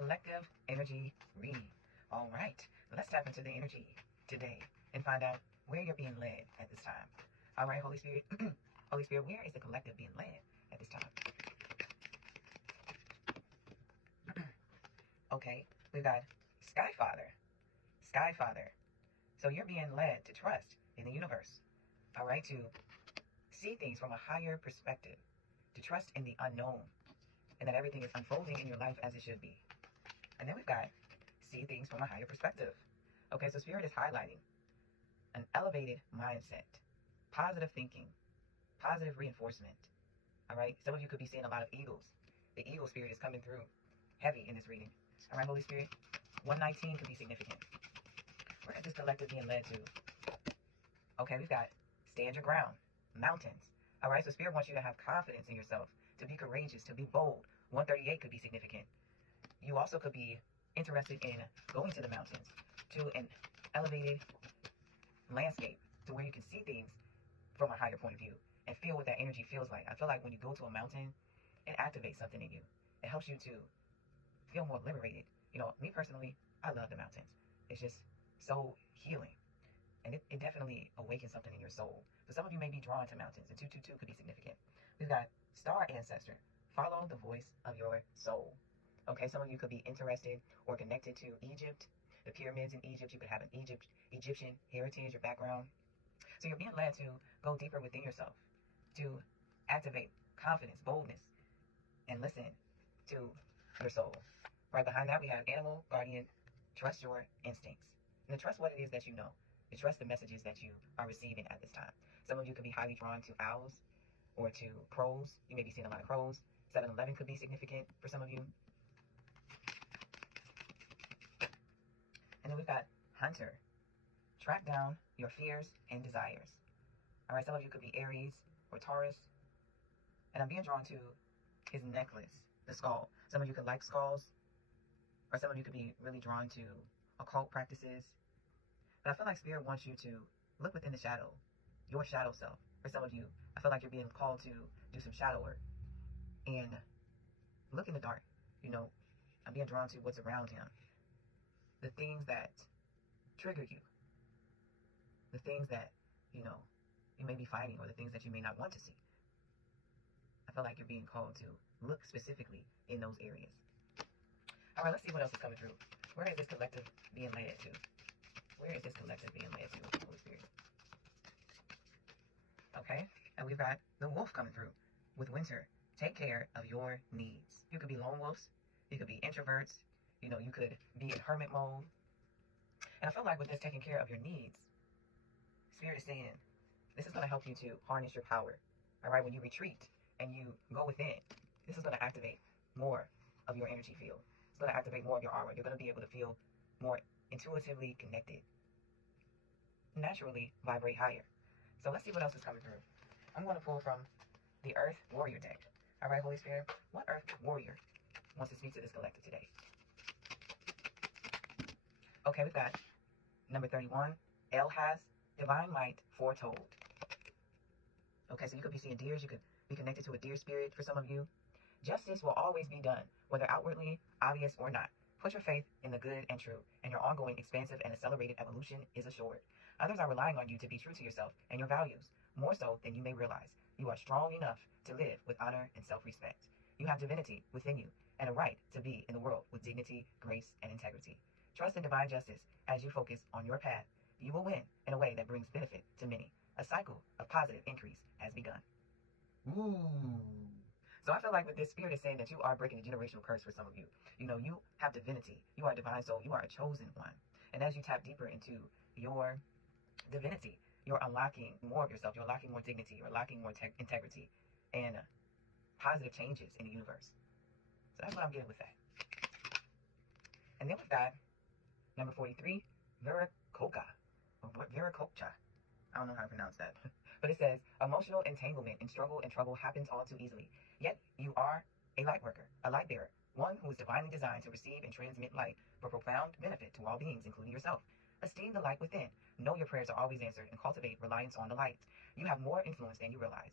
collective energy reading. All right, let's tap into the energy today and find out where you're being led at this time. All right, Holy Spirit, Holy Spirit, where is the collective being led at this time? Okay, we've got Sky Father. Sky Father. So you're being led to trust in the universe. All right, to see things from a higher perspective, to trust in the unknown, and that everything is unfolding in your life as it should be. And then we've got see things from a higher perspective. Okay, so Spirit is highlighting an elevated mindset, positive thinking, positive reinforcement. All right, some of you could be seeing a lot of eagles. The eagle spirit is coming through heavy in this reading. All right, Holy Spirit, 119 could be significant. Where is this collective being led to? Okay, we've got stand your ground, mountains. All right, so Spirit wants you to have confidence in yourself, to be courageous, to be bold. 138 could be significant. You also could be interested in going to the mountains, to an elevated landscape, to where you can see things from a higher point of view and feel what that energy feels like. I feel like when you go to a mountain, it activates something in you. It helps you to feel more liberated. You know, me personally, I love the mountains. It's just so healing. And it definitely awakens something in your soul. So some of you may be drawn to mountains, and 222 could be significant. We've got Star Ancestor. Follow the voice of your soul. Okay, some of you could be interested or connected to Egypt, the pyramids in Egypt. You could have an Egyptian heritage or background. So you're being led to go deeper within yourself, to activate confidence, boldness, and listen to your soul. Right behind that, we have Animal Guardian. Trust your instincts. And to trust what it is that you know. To trust the messages that you are receiving at this time. Some of you could be highly drawn to owls or to crows. You may be seeing a lot of crows. 7-11 could be significant for some of you. And then we've got Hunter. Track down your fears and desires. All right, some of you could be Aries or Taurus. And I'm being drawn to his necklace, the skull. Some of you could like skulls, or some of you could be really drawn to occult practices. But I feel like Spirit wants you to look within the shadow, your shadow self. For some of you, I feel like you're being called to do some shadow work and look in the dark. You know, I'm being drawn to what's around him. The things that trigger you. The things that, you know, you may be fighting, or the things that you may not want to see. I feel like you're being called to look specifically in those areas. All right, let's see what else is coming through. Where is this collective being led to? Where is this collective being led to, Holy Spirit? Okay, and we've got the wolf coming through with Winter. Take care of your needs. You could be lone wolves. You could be introverts. You know, you could be in hermit mode. And I feel like with this taking care of your needs, Spirit is saying, this is going to help you to harness your power. All right, when you retreat and you go within, this is going to activate more of your energy field. It's going to activate more of your aura. You're going to be able to feel more intuitively connected. Naturally vibrate higher. So let's see what else is coming through. I'm going to pull from the Earth Warrior deck. All right, Holy Spirit, what Earth Warrior wants to speak to this collective today? Okay, we've got number 31. El has divine light foretold. Okay, so you could be seeing deers. You could be connected to a deer spirit for some of you. Justice will always be done, whether outwardly obvious or not. Put your faith in the good and true, and your ongoing expansive and accelerated evolution is assured. Others are relying on you to be true to yourself and your values, more so than you may realize. You are strong enough to live with honor and self-respect. You have divinity within you and a right to be in the world with dignity, grace, and integrity. Trust in divine justice as you focus on your path. You will win in a way that brings benefit to many. A cycle of positive increase has begun. Ooh. So I feel like with this, Spirit is saying that you are breaking a generational curse for some of you. You know, you have divinity. You are a divine soul. You are a chosen one. And as you tap deeper into your divinity, you're unlocking more of yourself. You're unlocking more dignity. You're unlocking more integrity and positive changes in the universe. So that's what I'm getting with that. And then we've got number 43, Viracocha. Or Viracocha. I don't know how to pronounce that. But it says, emotional entanglement and struggle and trouble happens all too easily. Yet you are a light worker, a light bearer, one who is divinely designed to receive and transmit light for profound benefit to all beings, including yourself. Esteem the light within. Know your prayers are always answered, and cultivate reliance on the light. You have more influence than you realize.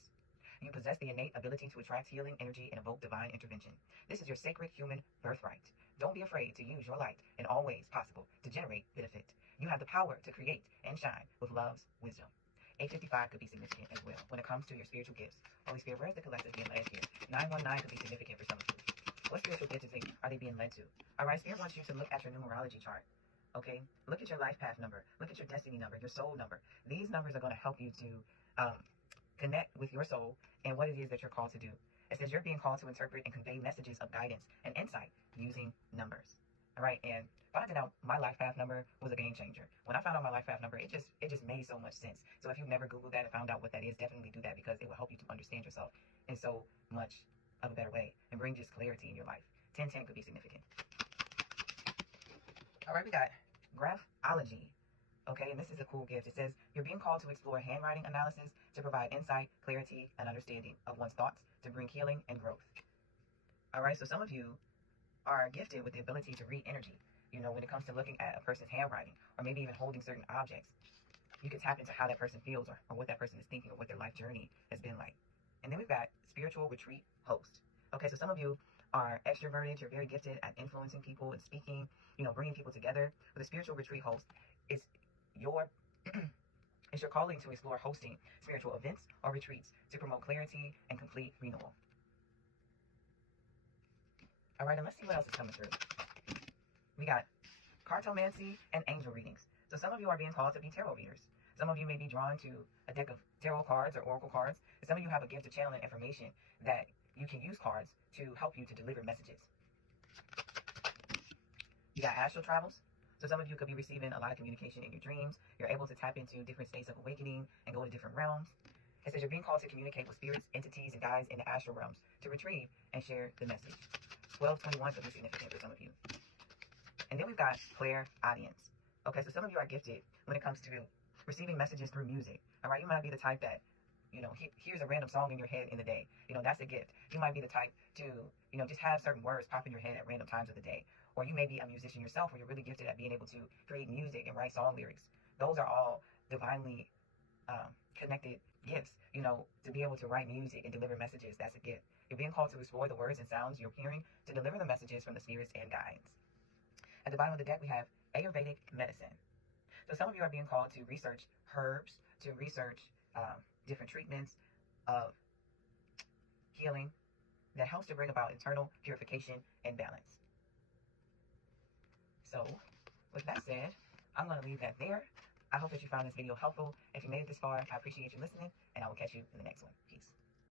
You possess the innate ability to attract healing energy and evoke divine intervention. This is your sacred human birthright. Don't be afraid to use your light in all ways possible to generate benefit. You have the power to create and shine with love's wisdom. 855 could be significant as well when it comes to your spiritual gifts. Holy Spirit, where's the collective being led here? 919 could be significant for some of you. What spiritual gifts are they being led to? All right, Spirit wants you to look at your numerology chart. Okay, look at your life path number. Look at your destiny number, your soul number. These numbers are going to help you to connect with your soul and what it is that you're called to do. It says you're being called to interpret and convey messages of guidance and insight using numbers. All right, and finding out my life path number was a game changer. When I found out my life path number, it just made so much sense. So if you've never Googled that and found out what that is, definitely do that because it will help you to understand yourself in so much of a better way and bring just clarity in your life. 1010 could be significant. All right, we got graphology. Okay, and this is a cool gift. It says you're being called to explore handwriting analysis to provide insight, clarity, and understanding of one's thoughts to bring healing and growth. All right, so some of you are gifted with the ability to read energy. You know, when it comes to looking at a person's handwriting or maybe even holding certain objects, you can tap into how that person feels or what that person is thinking or what their life journey has been like. And then we've got spiritual retreat host. Okay, so some of you are extroverted. You're very gifted at influencing people and speaking, you know, bringing people together. But the spiritual retreat host is your it's your calling to explore hosting spiritual events or retreats to promote clarity and complete renewal. All right, and let's see what else is coming through. We got cartomancy and angel readings. So some of you are being called to be tarot readers. Some of you may be drawn to a deck of tarot cards or oracle cards. And some of you have a gift of channeling information that you can use cards to help you to deliver messages. You got astral travels. So some of you could be receiving a lot of communication in your dreams. You're able to tap into different states of awakening and go to different realms. It says you're being called to communicate with spirits, entities, and guides in the astral realms to retrieve and share the message. 1221 could be significant for some of you. And then we've got clairaudience. Okay, so some of you are gifted when it comes to receiving messages through music. All right, you might be the type that, you know, here's a random song in your head in the day. You know, that's a gift. You might be the type to, you know, just have certain words pop in your head at random times of the day. Or you may be a musician yourself where you're really gifted at being able to create music and write song lyrics. Those are all divinely connected gifts. You know, to be able to write music and deliver messages, that's a gift. You're being called to explore the words and sounds you're hearing to deliver the messages from the spirits and guides. At the bottom of the deck, we have Ayurvedic medicine. So some of you are being called to research herbs, to research different treatments of healing that helps to bring about internal purification and balance. So with that said, I'm going to leave that there. I hope that you found this video helpful. If you made it this far, I appreciate you listening, and I will catch you in the next one. Peace.